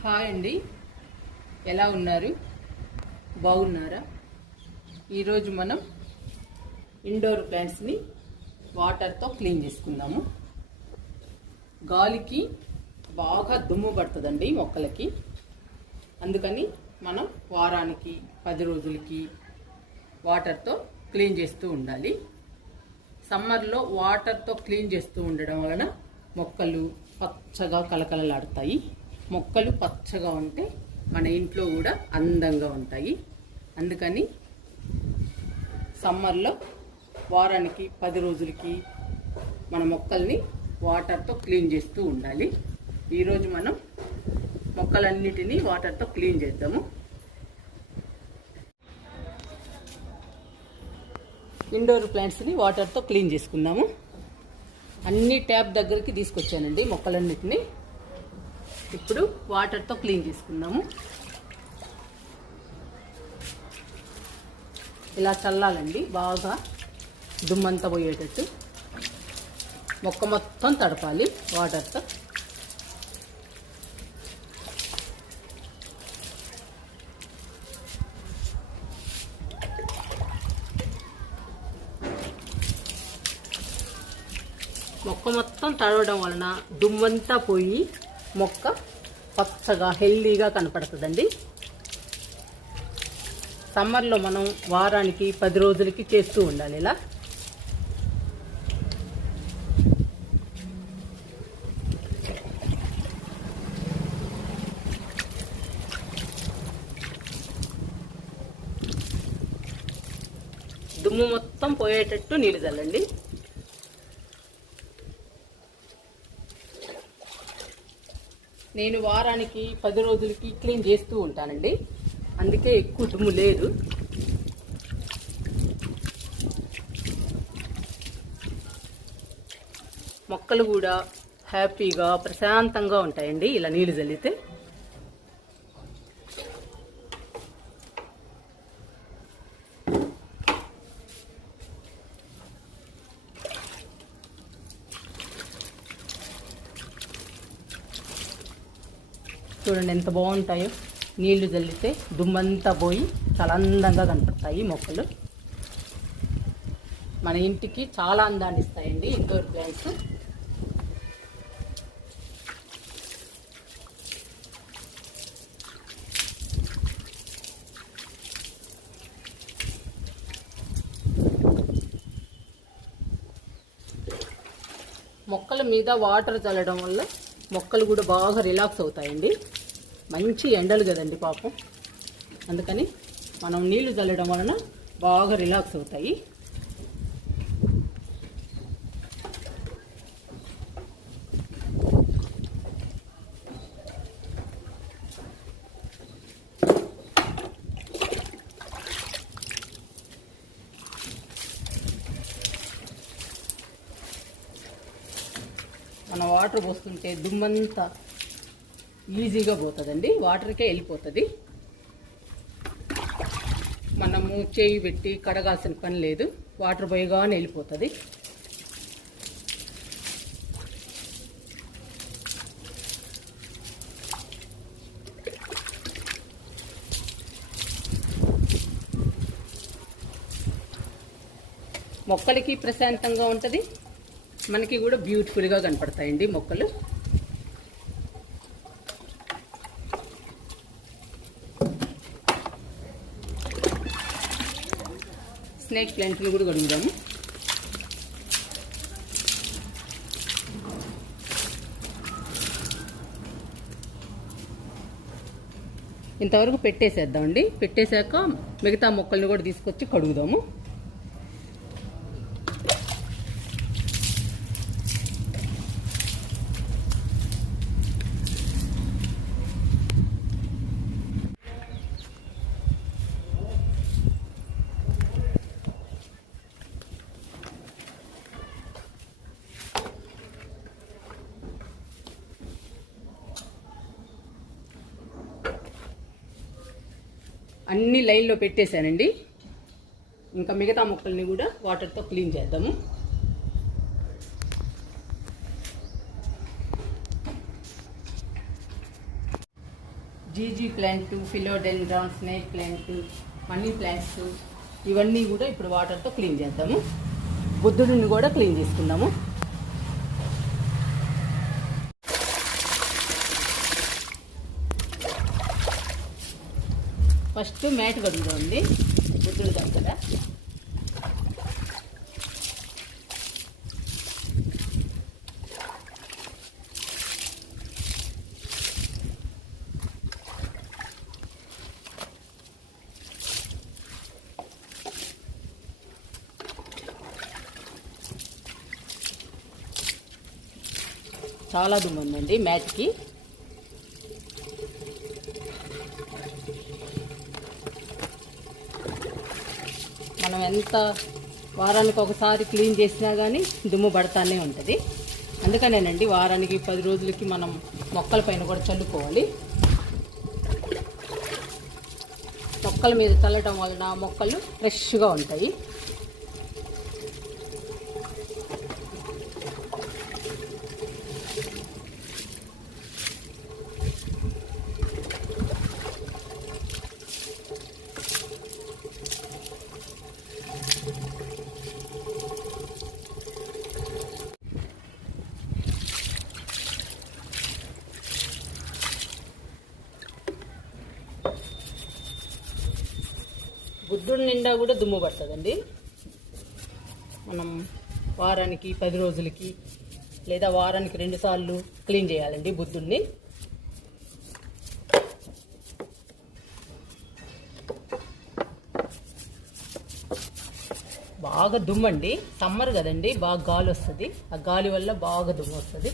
Hi అండి, ఎలా ఉన్నారు? బాగున్నారా? ఈరోజు మనం ఇండోర్ ప్లాంట్స్ని వాటర్తో క్లీన్ చేసుకుందాము. గాలికి బాగా దుమ్ము పడుతుందండి మొక్కలకి. అందుకని మనం వారానికి 10 రోజులకి వాటర్తో క్లీన్ చేస్తూ ఉండాలి. సమ్మర్లో వాటర్తో క్లీన్ చేస్తూ ఉండడం వలన మొక్కలు పచ్చగా కలకలలాడుతాయి. మొక్కలు పచ్చగా ఉంటే మన ఇంట్లో కూడా అందంగా ఉంటాయి. అందుకని సమ్మర్లో వారానికి 10 రోజులకి మన మొక్కల్ని వాటర్తో క్లీన్ చేస్తూ ఉండాలి. ఈరోజు మనం మొక్కలన్నిటినీ వాటర్తో క్లీన్ చేద్దాము. ఇండోర్ ప్లాంట్స్ని వాటర్తో క్లీన్ చేసుకుందాము. అన్ని ట్యాప్ దగ్గరికి తీసుకొచ్చానండి మొక్కలన్నిటిని. ఇప్పుడు వాటర్తో క్లీన్ చేసుకుందాము. ఇలా చల్లాలండి, బాగా దుమ్మంతా పోయేటట్టు మొక్క మొత్తం తడపాలి వాటర్తో. మొక్క మొత్తం తడవడం వలన దుమ్మంతా పోయి మొక్క పచ్చగా హెల్దీగా కనపడుతుందండి. సమ్మర్లో మనం వారానికి 10 రోజులకి చేస్తూ ఉండాలి ఇలా. దుమ్ము మొత్తం పోయేటట్టు నీళ్ళు చల్లండి. నేను వారానికి 10 రోజులకి క్లీన్ చేస్తూ ఉంటానండి, అందుకే ఎక్కువ దుమ్ము లేదు. మొక్కలు కూడా హ్యాపీగా ప్రశాంతంగా ఉంటాయండి ఇలా నీళ్ళు చల్లితే. చూడండి ఎంత బాగుంటాయో, నీళ్లు చల్లితే దుమ్మంతా పోయి చాలా అందంగా కనపడతాయి మొక్కలు. మన ఇంటికి చాలా అందాన్ని ఇస్తాయండి ఇండోర్ ప్లాంట్స్. మొక్కల మీద వాటర్ చల్లడం వల్ల మొక్కలు కూడా బాగా రిలాక్స్ అవుతాయండి. మంచి ఎండలు కదండి పాపం, అందుకని మనం నీళ్లు చల్లడం వలన బాగా రిలాక్స్ అవుతాయి. మన వాటర్ పోస్తుంటే దుమ్మంతా ఈజీగా పోతుందండి, వాటర్కే వెళ్ళిపోతుంది. మనము చేయి పెట్టి కడగాల్సిన పని లేదు, వాటర్ పోయగానే వెళ్ళిపోతుంది. మొక్కలకి ప్రశాంతంగా ఉంటుంది, మనకి కూడా బ్యూటిఫుల్గా కనపడతాయండి మొక్కలు. స్నేక్ ప్లాంట్ని కూడా కడుగుదాము. ఇంతవరకు పెట్టేసేద్దామండి. పెట్టేశాక మిగతా మొక్కల్ని కూడా తీసుకొచ్చి కడుగుదాము. అన్ని లైన్లో పెట్టేశానండి. ఇంకా మిగతా మొక్కల్ని కూడా వాటర్తో క్లీన్ చేద్దాము. GG plant, philodendron, snake plant, money plants ఇవన్నీ కూడా ఇప్పుడు వాటర్తో క్లీన్ చేద్దాము. బుద్ధుడిని కూడా క్లీన్ చేసుకుందాము. ఫస్ట్ మ్యాట్ కడుగుదామండి బుద్ధుడి దగ్గర. చాలా దుమ్ము ఉందండి మ్యాట్కి. మనం ఎంత వారానికి ఒకసారి క్లీన్ చేసినా కానీ దుమ్ము పడతానే ఉంటుంది. అందుకనేనండి వారానికి 10 రోజులకి మనం మొక్కల పైన కూడా చల్లుకోవాలి. మొక్కల మీద చల్లడం వలన మొక్కలు ఫ్రెష్గా ఉంటాయి. బుద్ధుడి నిండా కూడా దుమ్ము పడుతుందండి. మనం వారానికి 10 రోజులకి లేదా వారానికి 2 సార్లు క్లీన్ చేయాలండి బుద్ధుడిని. బాగా దుమ్మండి, సమ్మర్ కదండి, బాగా గాలి వస్తుంది. ఆ గాలి వల్ల బాగా దుమ్ము వస్తుంది.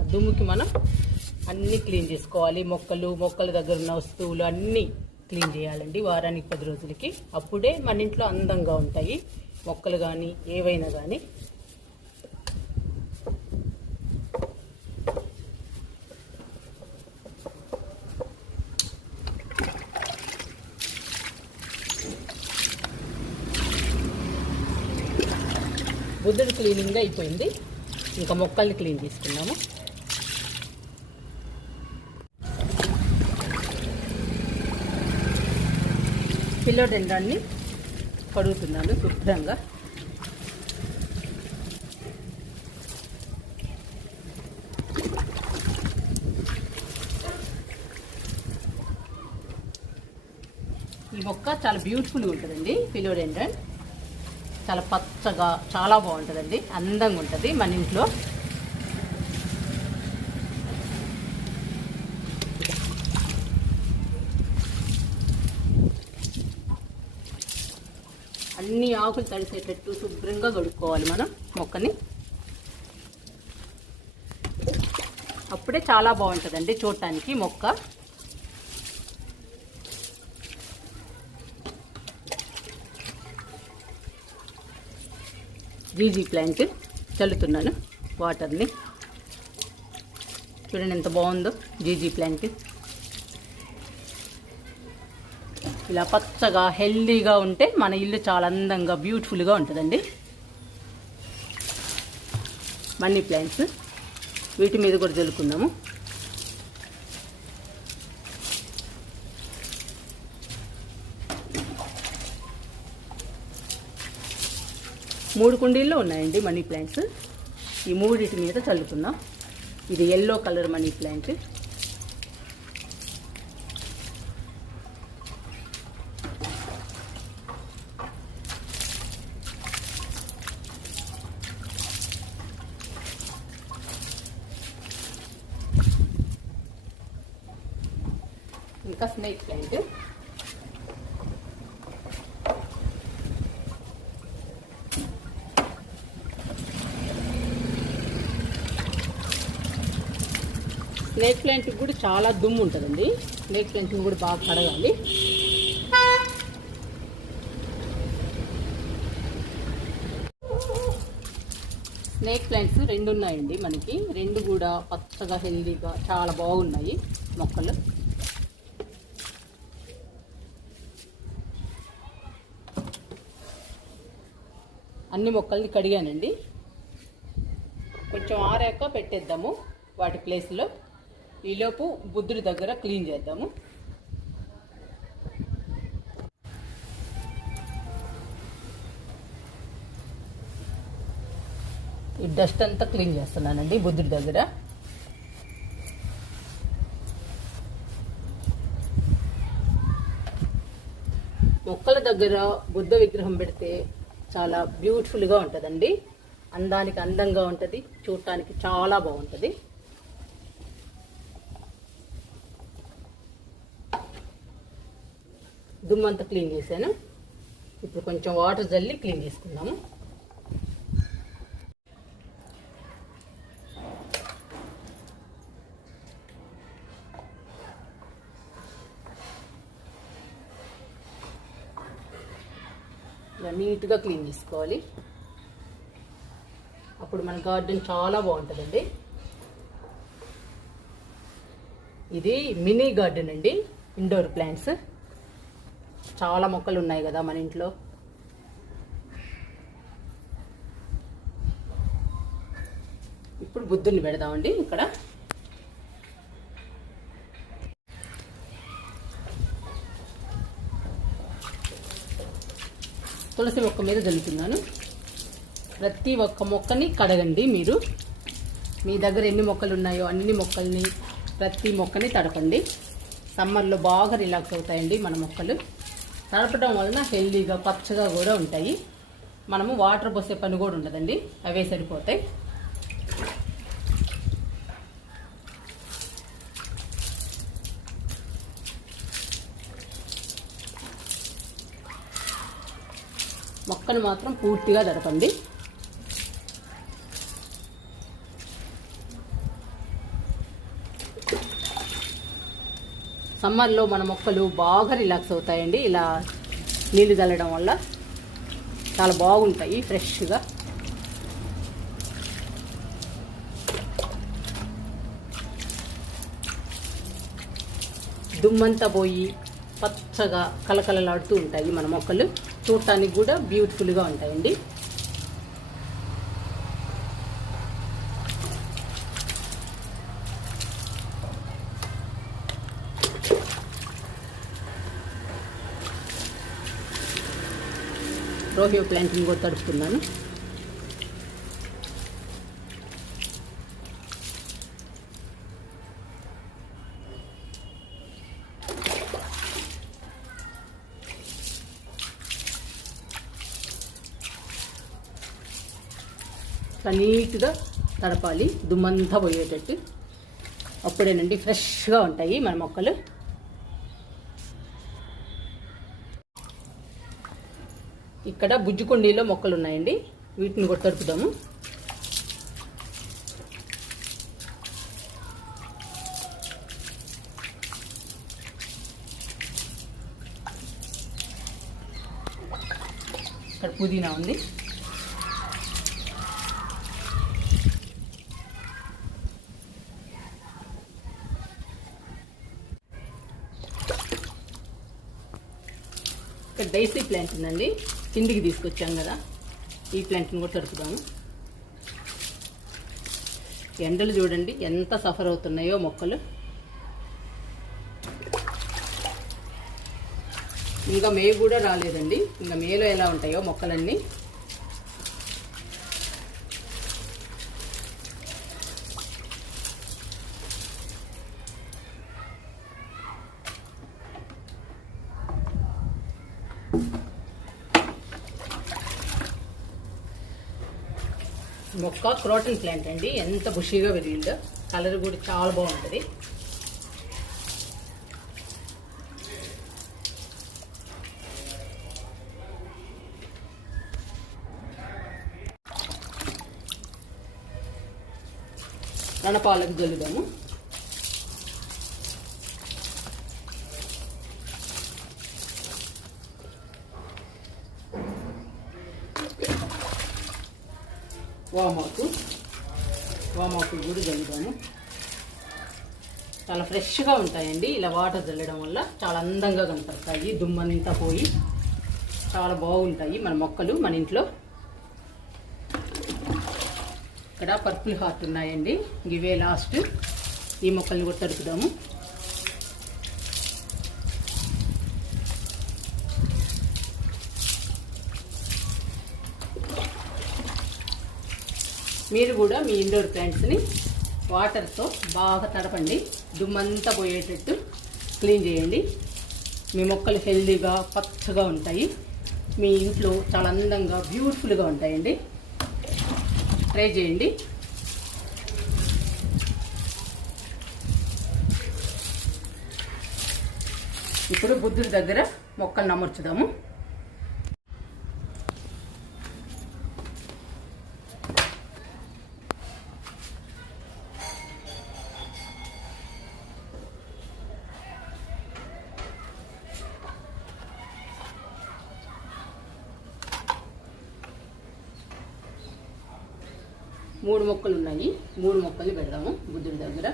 ఆ దుమ్ముకి మనం అన్నీ క్లీన్ చేసుకోవాలి. మొక్కల దగ్గర ఉన్న వస్తువులు అన్నీ క్లీన్ చేయాలండి వారానికి 10 రోజులకి. అప్పుడే మన ఇంట్లో అందంగా ఉంటాయి మొక్కలు కానీ ఏవైనా కానీ. బుద్ధుడి క్లీనింగ్ అయిపోయింది. ఇంకా మొక్కల్ని క్లీన్ చేసుకున్నాము. ఫిలోడెండ్రాన్ని కడుగుతున్నాను శుభ్రంగా. ఈ మొక్క చాలా బ్యూటిఫుల్గా ఉంటుందండి. ఫిలోడెండ్రాన్ చాలా పచ్చగా చాలా బాగుంటుందండి, అందంగా ఉంటుంది మన ఇంట్లో. అన్ని ఆకులు తడిసేటట్టు శుభ్రంగా కడుక్కోవాలి మనం మొక్కని. అప్పుడే చాలా బాగుంటుందండి చూడటానికి మొక్క. జీజీ ప్లాంట్ చల్లుతున్నాను వాటర్ని. చూడండి ఎంత బాగుందో జీజీ ప్లాంట్. ఇలా పచ్చగా హెల్దీగా ఉంటే మన ఇల్లు చాలా అందంగా బ్యూటిఫుల్గా ఉంటుందండి. మనీ ప్లాంట్స్ వీటి మీద కూడా చల్లుకుందాము. మూడు కుండీల్లో ఉన్నాయండి మనీ ప్లాంట్స్. ఈ మూడిటి మీద చల్లుకుందాం. ఇది ఎల్లో కలర్ మనీ ప్లాంట్. ఇంకా స్నేక్ ప్లాంట్. స్నేక్ ప్లాంట్కి కూడా చాలా దుమ్ము ఉంటుందండి. స్నేక్ ప్లాంట్ని కూడా బాగా కడగాలి. స్నేక్ ప్లాంట్స్ 2 ఉన్నాయండి మనకి. 2 కూడా పచ్చగా హెల్దీగా చాలా బాగున్నాయి మొక్కలు. అన్ని మొక్కల్ని కడిగానండి. కొంచెం ఆరాక పెట్టేద్దాము. వాటి ప్లేస్లో. ఈలోపు బుద్ధుడి దగ్గర క్లీన్ చేద్దాము. ఈ డస్ట్ అంతా క్లీన్ చేస్తున్నానండి బుద్ధుడి దగ్గర. మొక్కల దగ్గర బుద్ధ విగ్రహం పెడితే చాలా బ్యూటిఫుల్గా ఉంటుందండి. అందానికి అందంగా ఉంటుంది, చూడటానికి చాలా బాగుంటుంది. దుమ్మంతా క్లీన్ చేశాను. ఇప్పుడు కొంచెం వాటర్ జల్లి క్లీన్ చేసుకుందాము. ఇలా నీట్గా క్లీన్ చేసుకోవాలి. అప్పుడు మన గార్డెన్ చాలా బాగుంటుందండి. ఇది మినీ గార్డెన్ అండి, ఇండోర్ ప్లాంట్స్. చాలా మొక్కలు ఉన్నాయి కదా మన ఇంట్లో. ఇప్పుడు బుద్ధుని పెడదామండి ఇక్కడ. తులసి మొక్క మీద జల్లుతున్నాను. ప్రతి ఒక్క మొక్కని కడగండి మీరు. మీ దగ్గర ఎన్ని మొక్కలు ఉన్నాయో అన్ని మొక్కల్ని, ప్రతి మొక్కని తడపండి. సమ్మర్లో బాగా రిలాక్స్ అవుతాయండి మన మొక్కలు. తడపడం వలన హెల్దీగా పచ్చగా కూడా ఉంటాయి. మనము వాటర్ పోసే పని కూడా ఉండదండి, అవే సరిపోతాయి. మొక్కను మాత్రం పూర్తిగా తడపండి. సమ్మర్లో మన మొక్కలు బాగా రిలాక్స్ అవుతాయండి. ఇలా నీళ్ళు చల్లడం వల్ల చాలా బాగుంటాయి ఫ్రెష్గా. దుమ్మంతా పోయి పచ్చగా కలకలలాడుతూ ఉంటాయి మన మొక్కలు. చూడటానికి కూడా బ్యూటిఫుల్గా ఉంటాయండి. రోహియో ప్లాంట్ని కూడా తడుపుతున్నాను. నీట్గా తడపాలి, దుమ్మంతా పోయేటట్టు. అప్పుడేనండి ఫ్రెష్గా ఉంటాయి మన మొక్కలు. ఇక్కడ బుజ్జికొండీలో మొక్కలు ఉన్నాయండి, వీటిని కూడా తడుపుదాము. ఇక్కడ పుదీనా ఉంది. ఇక్కడ డైసీ ప్లాంట్ ఉందండి, కిందికి తీసుకొచ్చాం కదా, ఈ ప్లాంట్ని కూడా తడుపుదాము. ఎండలు చూడండి ఎంత సఫర్ అవుతున్నాయో మొక్కలు. ఇంకా మే కూడా రాలేదండి, ఇంకా మేలో ఎలా ఉంటాయో మొక్కలన్నీ. మొక్క క్రోటన్ ప్లాంట్ అండి, ఎంత బుషీగా పెరిగిందో. కలర్ కూడా చాలా బాగుంటుంది. రణపాలకు జల్లుదాము. వామాకు కూడా జల్లుదాము. చాలా ఫ్రెష్గా ఉంటాయండి ఇలా వాటర్ చల్లడం వల్ల. చాలా అందంగా కనపడతాయి, దుమ్మంతా పోయి చాలా బాగుంటాయి మన మొక్కలు మన ఇంట్లో. ఇక్కడ పర్పుల్ హార్ట్ ఉన్నాయండి, ఇవే లాస్ట్. ఈ మొక్కల్ని కూడా తడుపుదాము. మీరు కూడా మీ ఇండోర్ ప్లాంట్స్ని వాటర్తో బాగా తడపండి, దుమ్మంతా పోయేటట్టు క్లీన్ చేయండి. మీ మొక్కలు హెల్దీగా పచ్చగా ఉంటాయి, మీ ఇంట్లో చాలా అందంగా బ్యూటిఫుల్గా ఉంటాయండి. ట్రై చేయండి. ఇప్పుడు బుద్ధుడి దగ్గర మొక్కలను అమర్చుదాము. మూడు మొక్కలు ఉన్నాయి, 3 మొక్కలు పెడదాము బుద్ధుడి దగ్గర.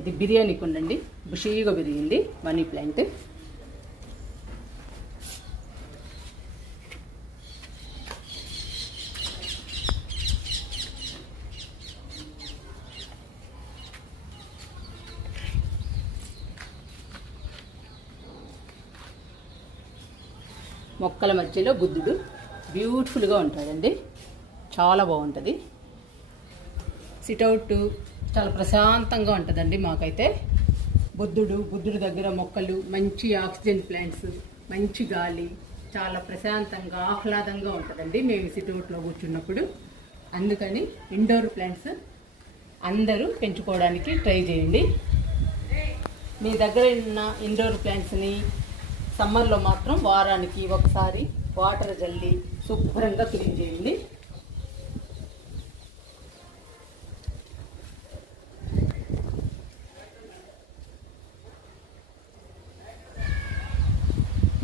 ఇది బిర్యానీ కొండండి, బుషీగా పెరిగింది మనీ ప్లాంట్. మొక్కల మధ్యలో బుద్ధుడు బ్యూటిఫుల్గా ఉంటాడండి, చాలా బాగుంటుంది. సిట్అవుట్ చాలా ప్రశాంతంగా ఉంటుందండి మాకైతే. బుద్ధుడి దగ్గర మొక్కలు, మంచి ఆక్సిజన్ ప్లాంట్స్, మంచి గాలి, చాలా ప్రశాంతంగా ఆహ్లాదంగా ఉంటుందండి మేము సిట్అవుట్లో కూర్చున్నప్పుడు. అందుకని ఇండోర్ ప్లాంట్స్ అందరూ పెంచుకోవడానికి ట్రై చేయండి. మీ దగ్గర ఉన్న ఇండోర్ ప్లాంట్స్ని సమ్మర్లో మాత్రం వారానికి ఒకసారి వాటర్ జల్లి శుభ్రంగా క్లీన్ చేయండి.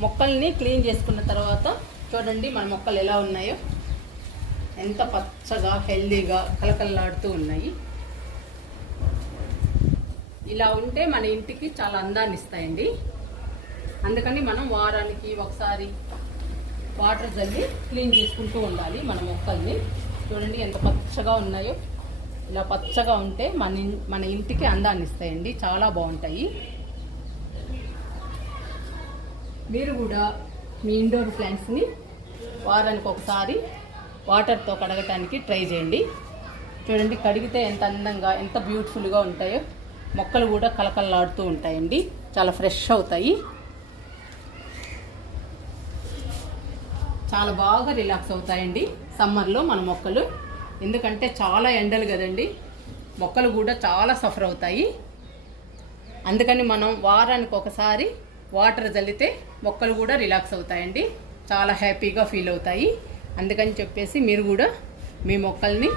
మొక్కల్ని క్లీన్ చేసుకున్న తర్వాత చూడండి మన మొక్కలు ఎలా ఉన్నాయో, ఎంత పచ్చగా హెల్దీగా కలకలలాడుతూ ఉన్నాయి. ఇలా ఉంటే మన ఇంటికి చాలా అందాన్ని ఇస్తాయండి. అందుకని మనం వారానికి ఒకసారి వాటర్ జల్లి క్లీన్ చేసుకుంటూ ఉండాలి మన మొక్కల్ని. చూడండి ఎంత పచ్చగా ఉన్నాయో. ఇలా పచ్చగా ఉంటే మన ఇంటికి అందాన్ని ఇస్తాయండి, చాలా బాగుంటాయి. మీరు కూడా మీ ఇండోర్ ప్లాంట్స్ని వారానికి ఒకసారి వాటర్తో కడగటానికి ట్రై చేయండి. చూడండి కడిగితే ఎంత అందంగా, ఎంత బ్యూటిఫుల్గా ఉంటాయో. మొక్కలు కూడా కలకలలాడుతూ ఉంటాయండి, చాలా ఫ్రెష్ అవుతాయి. చాలా బాగా రిలాక్స్ అవుతాయండి సమ్మర్లో మన మొక్కలు. ఎందుకంటే చాలా ఎండలు కదండి, మొక్కలు కూడా చాలా సఫర్ అవుతాయి. అందుకని మనం వారానికి ఒకసారి వాటర్ చల్లితే మొక్కలు కూడా రిలాక్స్ అవుతాయండి, చాలా హ్యాపీగా ఫీల్ అవుతాయి. అందుకని చెప్పేసి మీరు కూడా మీ మొక్కల్ని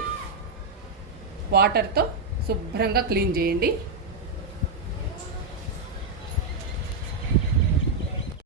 వాటర్తో శుభ్రంగా క్లీన్ చేయండి.